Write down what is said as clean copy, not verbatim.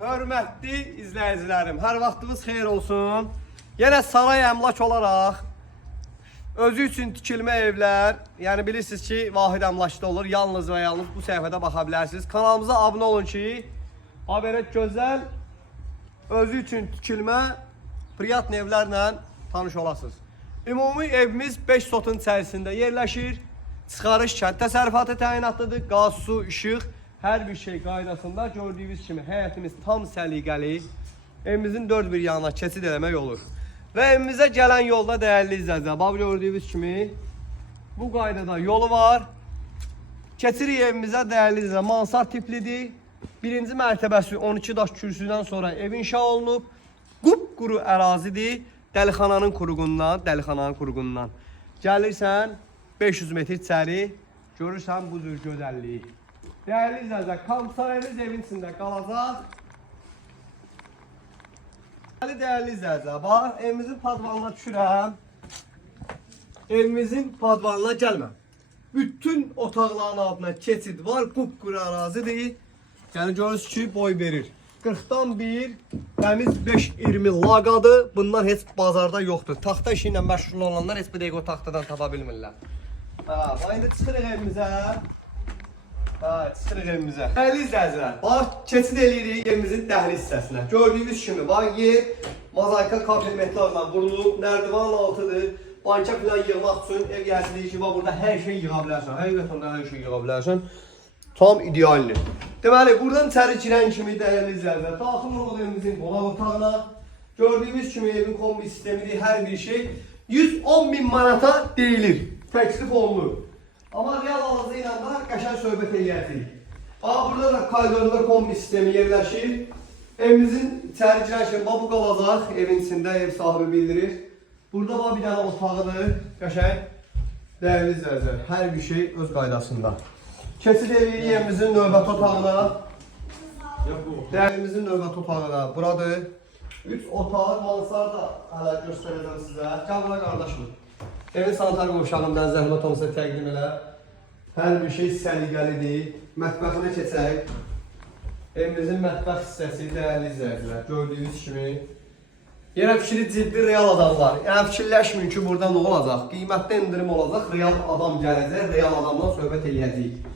Hörmətli izləyicilərim, hər vaxtınız xeyir olsun. Yenə saray əmlak olaraq özü üçün tikilmə evlər, yəni bilirsiniz ki, vahid əmlakda olur. Yalnız və yalnız bu səhifədə baxa bilərsiniz. Kanalımıza abunə olun ki, belə gözəl özü üçün tikilmə priyat evlərlə tanış olasınız. Ümumi evimiz 5 sotun içərisində yerləşir. Çıxarış kənd təsərrüfatı təyinatlıdır. Qaz, su, işıq, hər bir şey qaydasında. Gördüyünüz kimi həyətimiz tam səliqəli. Evimizin dörd bir yanına keçid eləmək olur. Və evimizə gələn yolda dəyərli izləyicilər, bax gördüyünüz kimi bu qaydada yolu var. Keçirik evimizə dəyərli izləyicilər. Mansard tiplidir. Birinci mərtəbəsi 12 daş kürsüdən sonra ev inşa olunub. Qupquru ərazidir. Dəlixananın quruğundan. Gəlirsən 500 metr içəri, görürsən bu cür gözəlliyi. Dəyərli izləyicilər, komsayemiz evin içində qalacaq. Dəyərli izləyicilər, bax, evimizin padvanına düşürəm. Evimizin padvanına gəlməm. Bütün otaqların altına keçid var, qupquru ərazidir. Yəni görürsünüz ki, boy verir. 40-dan 1, təmiz 5-20 laqadır. Bunlar heç bazarda yoxdur. Taxta işi ilə məşğul olanlar heç bir dəqiqə o taxtadan tapa bilmirlər. İndi çıxırıq evimizə. Çıxırıq evimizə. Dəyərli izləyicilər, bax, keçid eləyirik evimizin dəhliz hissəsinə. Gördüyünüz kimi, bax, yer mozaika kabinetlərlə vurulub, nərdivan altıdır. Banka falan yığmaq üçün ev gəzirik ki, bax, burada hər şey yığa bilərsən. Həqiqətən də hər şey yığa bilərsən. Tam idealdir. Deməli, buradan içəri girən kimi dəyərli izləyicilər, daxil olub evimizin qonaq otağına. Gördüyünüz kimi evin kombi sistemidir, hər bir şey 110.000 manata deyilir. Təklif olunur. Amma real alıcı ilə də qəşəng söhbət eləyəcəyik. Burada da koridorda kombi sistemi yerləşir. Evimizin içəri girən kimi bu qalacaq. Evin içində ev sahibi bildirir. Burada bir dənə otağıdır. Qəşəng. Dəyərli izləyicilər, hər bir şey öz qaydasında. Keçid eləyirik evimizin növbəti otağına. Dəyərimizin növbəti otağına buradır. 3 otaq, mansard da hələ göstərəcəm sizə. Gəl bura qardaşım. Evin sanitar qovşağından zəhmət olmasa təqdim elə. Hər bir şey səliqəlidir. Mətbəxinə keçək. Evimizin mətbəx hissəsi dəyərli izləyicilər. Gördüyünüz kimi. Yenə fikri ciddi real adamlar. Yəni fikirləşməyin ki, burada nə olacaq? Qiymətdə indirim olacaq, real adam gələcək, real adamdan söhbət eləyəcəyik.